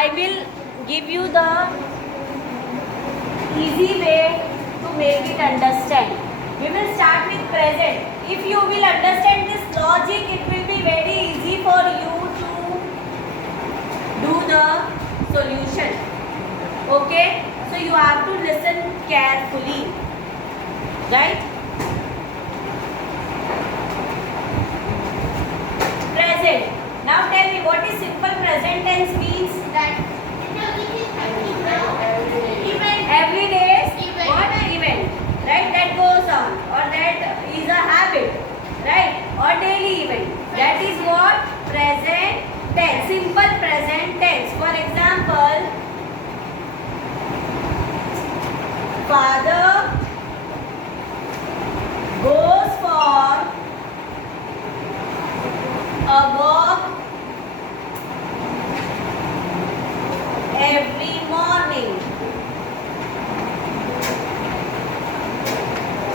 I will give you the easy way to make it understand. We will start with present. If you will understand this logic, it will be very easy for you to do the solution. Okay? So you have to listen carefully. Right? Present. Now tell me, what is simple present tense means? That Every day's Event. what event, right? That goes on, or that is a habit, right? Or daily event. That is what present tense. Simple present tense. For example, father goes for a walk every morning.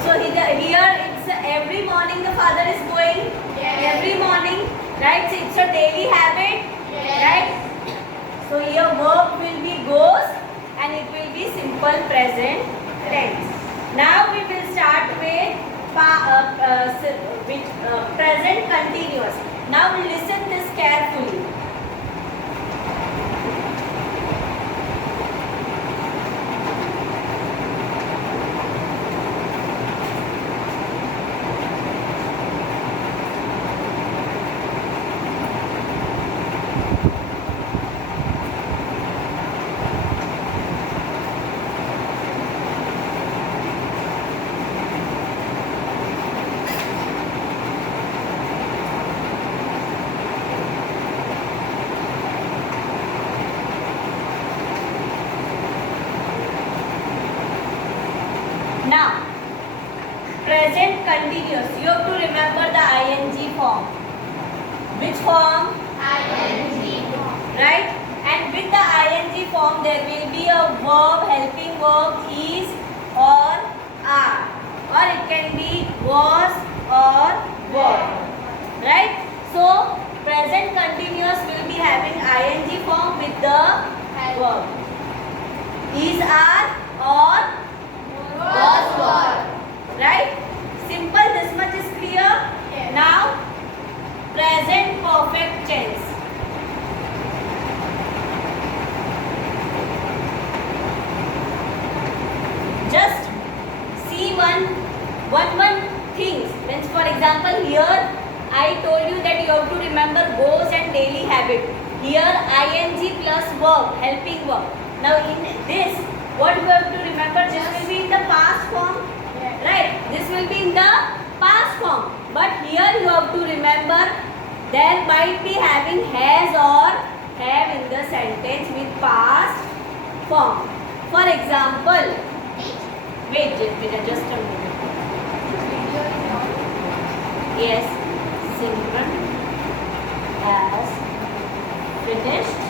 So here it's every morning the father is going. Yes. Every morning, right? So it's a daily habit, Yes. right? So here verb will be goes and it will be simple present tense. Now we will start with present continuous. Now listen this carefully. Now, present continuous. You have to remember the ing form. Which form? ing. Right? And with the ing form, there will be a verb, helping verb is or are. Or it can be was or were. Right? So, present continuous will be having ing form with the verb. Is, are or Was, were. right? Simple, this much is clear. Yes. Now, present perfect tense. Just see one things. Means for example, here I told you that you have to remember goes and daily habit. Here ing plus verb, helping verb. Now in this, what you have to remember, this will be in the past form. Yes. Right? This will be in the past form. But here you have to remember there might be having has or have in the sentence with past form. For example, wait just a minute. Yes, Simran has finished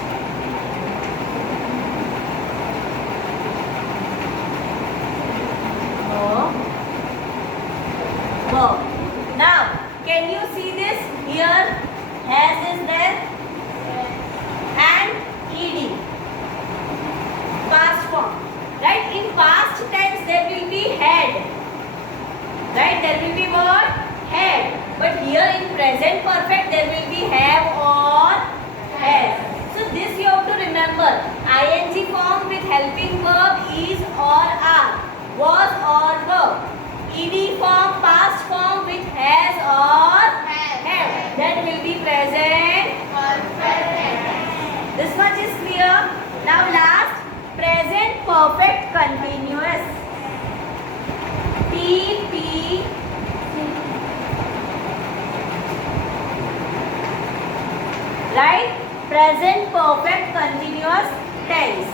verb. Now, can you see this? Here, has is there and ed. Past form. Right? In past tense, there will be had. Right? There will be what? Had. But here in present perfect, there will be have or has. So, this you have to remember. ing form with helping verb is or are. Was or were. ed form, past form with has or have. That will be present. This much is clear. Now last, present perfect continuous. PP. Right? Present perfect continuous tense.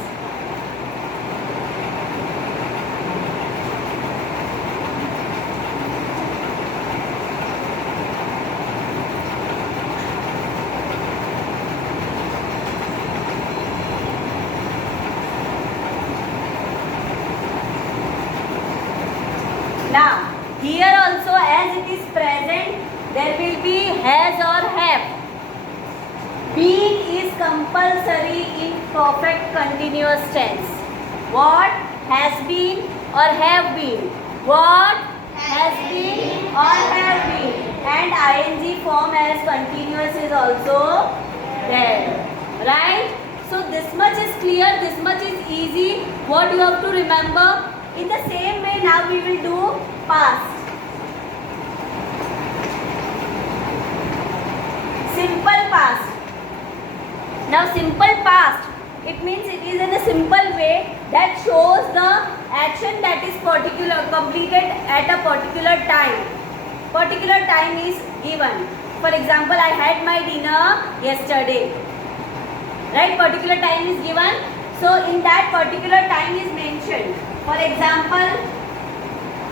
Now, here also as it is present, there will be has or have. Being is compulsory in perfect continuous tense. What has been or have been. What has been or have been. And ing form as continuous is also there. Right? So this much is clear, this much is easy. What you have to remember? In the same way now we will do past. Simple past. Now simple past, it means it is in a simple way that shows the action that is completed at a particular time. Particular time is given. For example, I had my dinner yesterday. Right? Particular time is given. So in that particular time is mentioned. For example,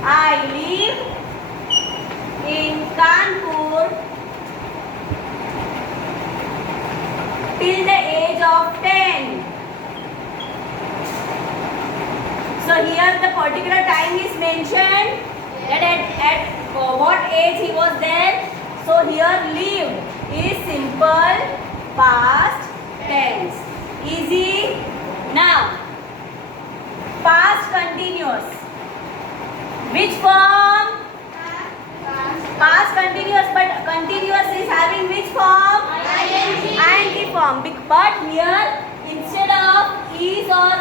I live in Kanpur till the age of 10. So here the particular time is mentioned that at what age he was there. So here lived is simple past tense. Easy. Now past continuous. Which form? Past continuous, but continuous is having which form? ing form. But here instead of is or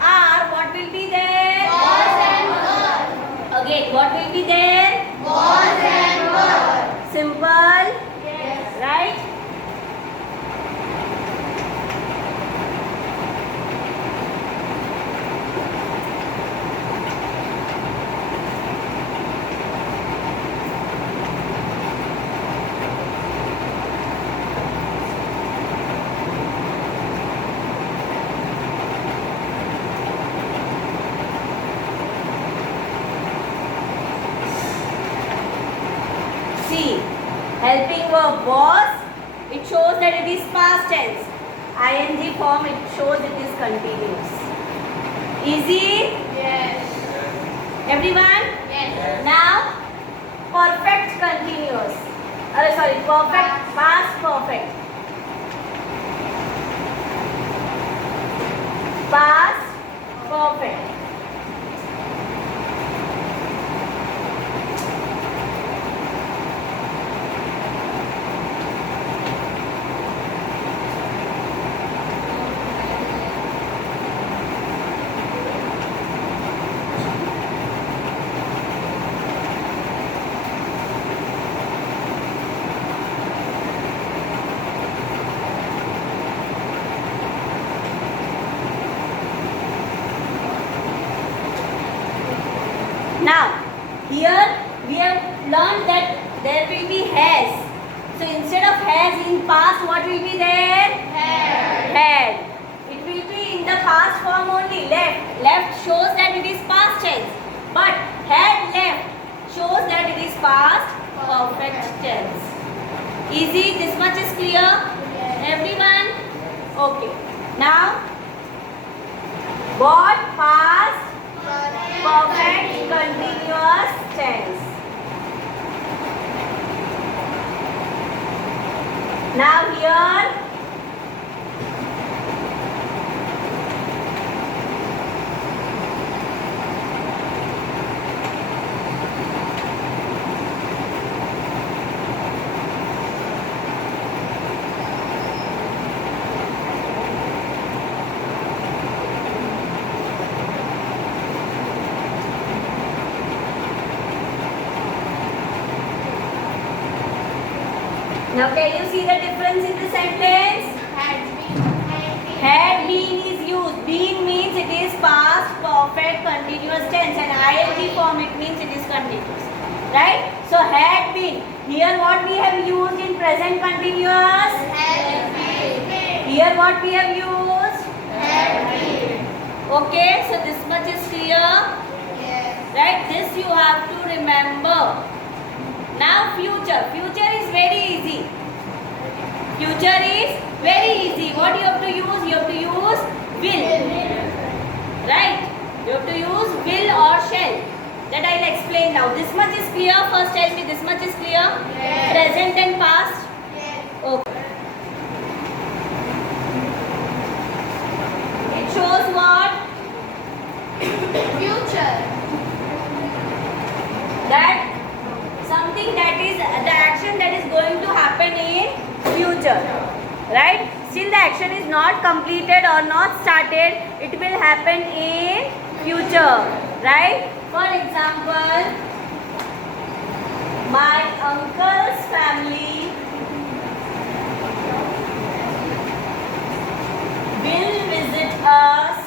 are, what will be there? Was and were. Again, what will be there? Was and were. Simple. Yes. Right? See, helping verb was, it shows that it is past tense. ing form, it shows it is continuous. Easy? Yes. Everyone? Yes. Now, perfect continuous. Perfect, past perfect. Past perfect. Now, here we have learned that there will be has. So instead of has in past, what will be there? Had. It will be in the past form only. Left. Left shows that it is past tense. But had left shows that it is past perfect tense. Easy? This much is clear? Yes. Everyone? Okay. Now, what past perfect continuous tense. Now here now can you see the difference in the sentence? Had been is used. Been means it is past perfect continuous tense and ing form it means it is continuous. Right? So had been. Here what we have used in present continuous? Here what we have used? Okay, so this much is clear. Right? This you have to remember. Now future. Future is very easy. Future is very easy. What you have to use? You have to use will. Right? You have to use will or shall. That I will explain now. This much is clear. First tell me this much is clear. Yes. Present and past. Yes. Okay. what? Future. That something that is the action that is going to happen in future, right? Still the action is not completed or not started, it will happen in future, right? For example, my uncle's family will visit us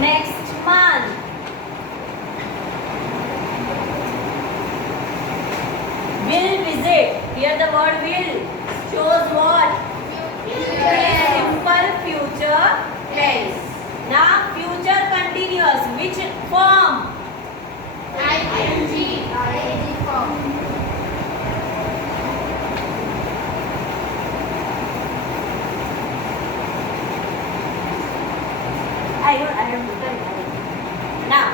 next month. Will visit. Here the word will shows what? Simple future tense. Now future continuous. Which form? ING. form. I have written it. Now.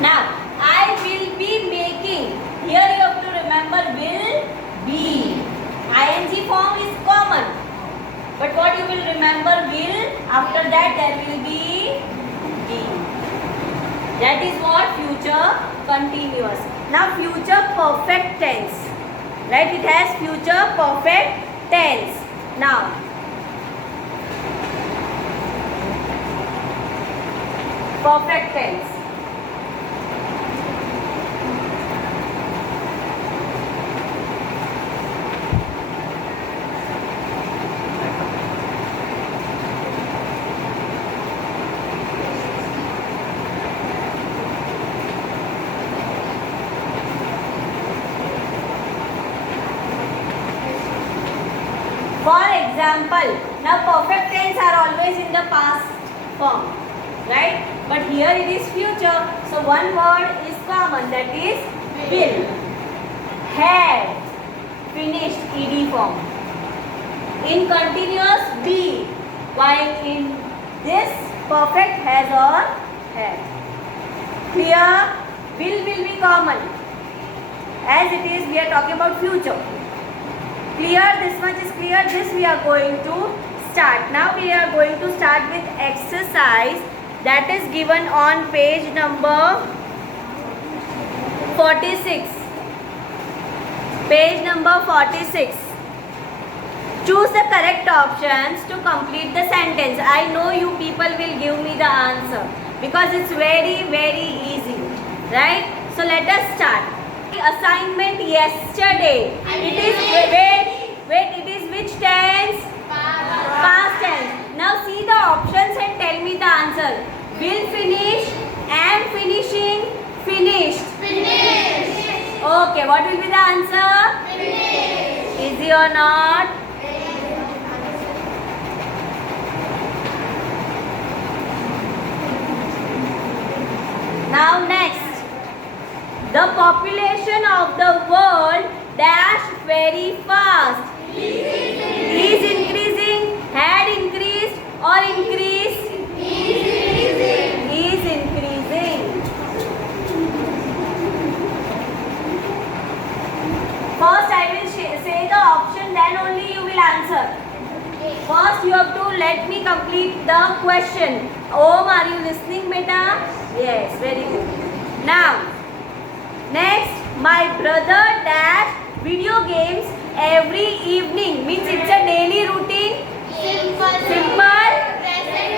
Now, I will be making. Here you have to remember will be. ING form is common. But what you will remember will, after that there will be. That is what future continuous. Now future perfect tense. Right? It has future perfect tense. Now. Perfect tense. For example, now perfect tense are always in the past form, right? But here it is future. So one word is common, that is will. Had, finished, ed form. In continuous, be. While in this perfect has or had. Clear? Will be common. As it is, we are talking about future. Clear? This much is clear. This we are going to start. Now we are going to start with exercise that is given on page number 46. Page number 46. Choose the correct options to complete the sentence. I know you people will give me the answer because it's very easy. Right? So let us start. Assignment yesterday. It is wait, it is which tense? Past tense. Now see the options and tell me the answer. Will finish, am finishing, finished. Finish. Okay, what will be the answer? Finish. Easy or not? Now next. The population of the world dash very fast. Is increasing, had increased or increased? Is increasing. First I will say the option, then only you will answer. First you have to let me complete the question. Om, are you listening, beta? Yes, very good. Now, next, my brother dash video games every evening. Means it's a daily routine. Simple.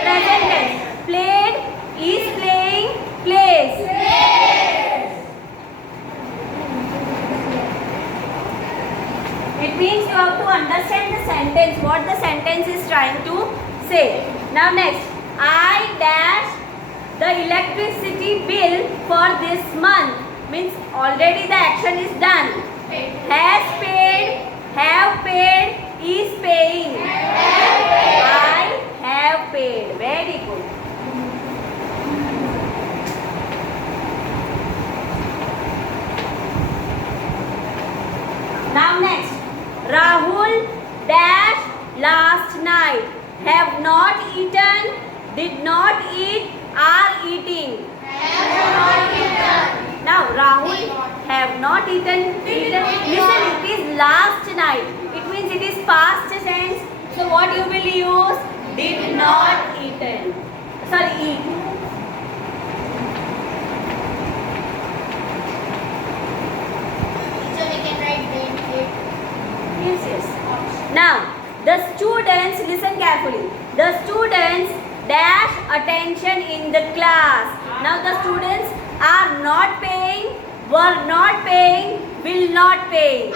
Present tense. Played, is playing, plays. It means you have to understand the sentence, what the sentence is trying to say. Now next, I dash the electricity bill for this month. Means already the action is done. Has paid, have paid, is paying. I have paid. Very good. next. Rahul dash last night. Have not eaten, did not eat, are eating. Now Rahul have not eaten. Listen, it is last night. It means it is past tense. So what you will use? Did not eaten. Sorry, eat. So we can write did, Yes, yes. Now the students, listen carefully. The students dash attention in the class. Now the students are not paying, were not paying, will not pay.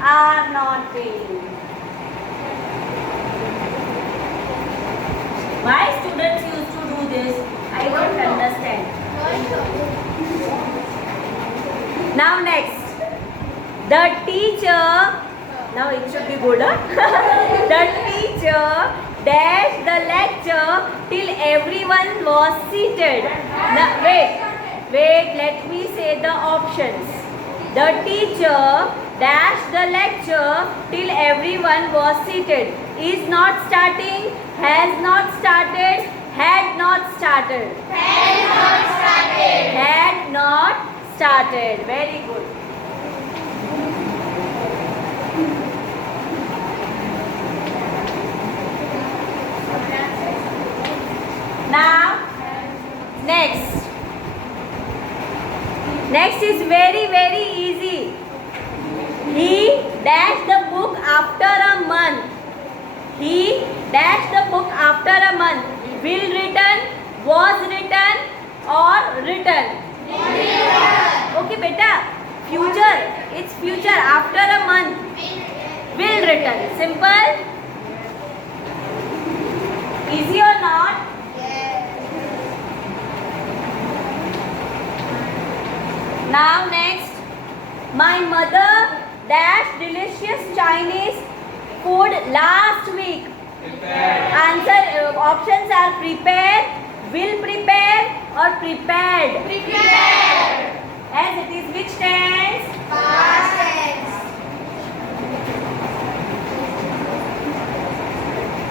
Are not paying. Why students used to do this? I don't understand. Now next. The teacher, now it should be good. The teacher dash the lecture till everyone was seated. Now, wait, let me say the options. The teacher dash the lecture till everyone was seated. Is not starting, has not started, had not started. Had not started. Very good. Now, next is very easy. He dashed the book after a month. He dashed the book after a month. Will written, was written, or written. Okay, beta. Future. It's future after a month. Will written. Simple. Easy or not? Now next, my mother dashed delicious Chinese food last week. Answer options are prepare, will prepare, or prepared. As it is which tense? Past tense.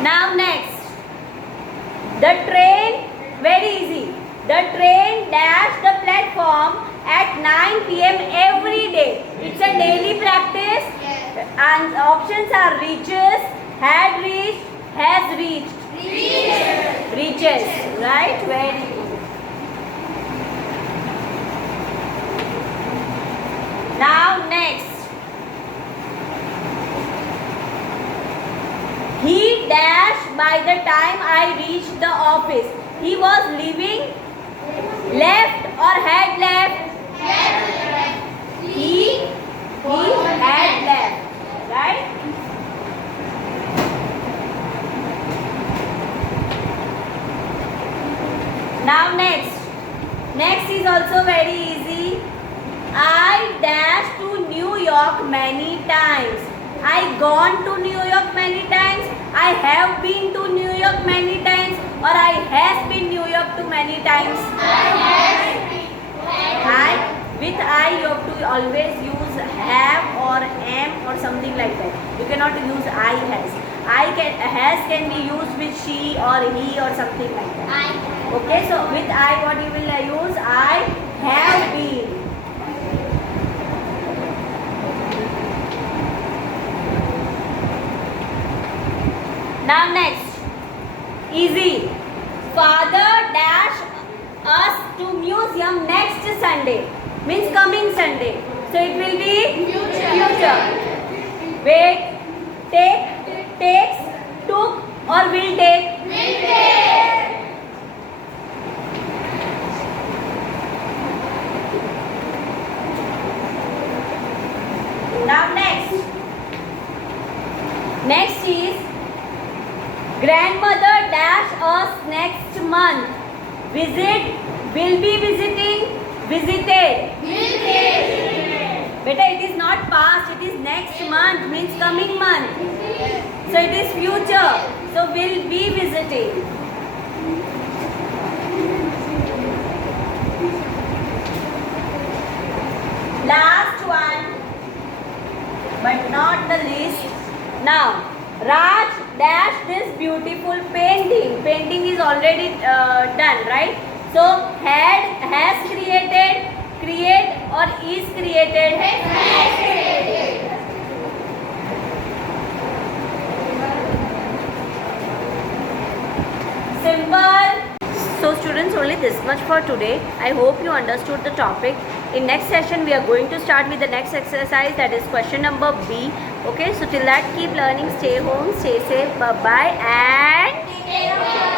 Now next, the train, very easy. The train dashed the platform at 9 p.m. every day. It's a daily practice. And options are reaches, had reached, has reached. Reaches. Right? Very good. Now next. He dashed by the time I reached the office. He was leaving, left or had left? He had left. Right? Now next. Next is also very easy. I dashed to New York many times. I gone to New York many times. I have been to New York many times, or I has been New York to many times. With I you have to always use have or am or something like that. You cannot use I has. Has can be used with she or he or something like that. Okay, so with I what you will use? I have been. Now next, easy. Father dash us to museum next Sunday. Means coming Sunday. So it will be future. Wait, take, takes, took, or will take. Now next is grandmother dash us next month. Visit, will be visiting, visited. Beta, it is not past, it is next month, means coming month. So it is future. So will be visiting. Last one. list. Now, Raj dash this beautiful painting. Painting is already done, right? So, had, has created, create or is created? Has created. Simple. So students, only this much for today. I hope you understood the topic. In next session we are going to start with the next exercise, that is question number B. Okay, so till that keep learning, stay home, stay safe, bye bye and Take care.